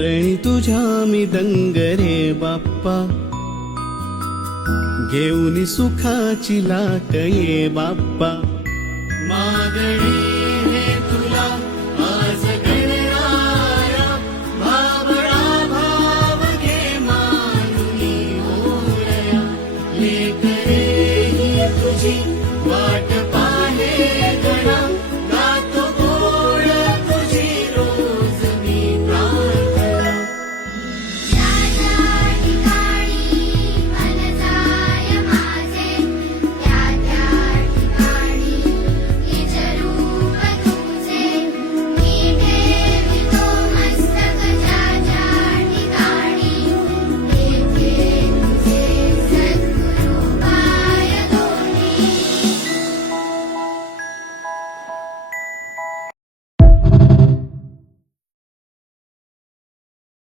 रणी तुझ्या मी दंग रे बाप्पा, घेऊन सुखाची लाट ये बाप्पा. मागणी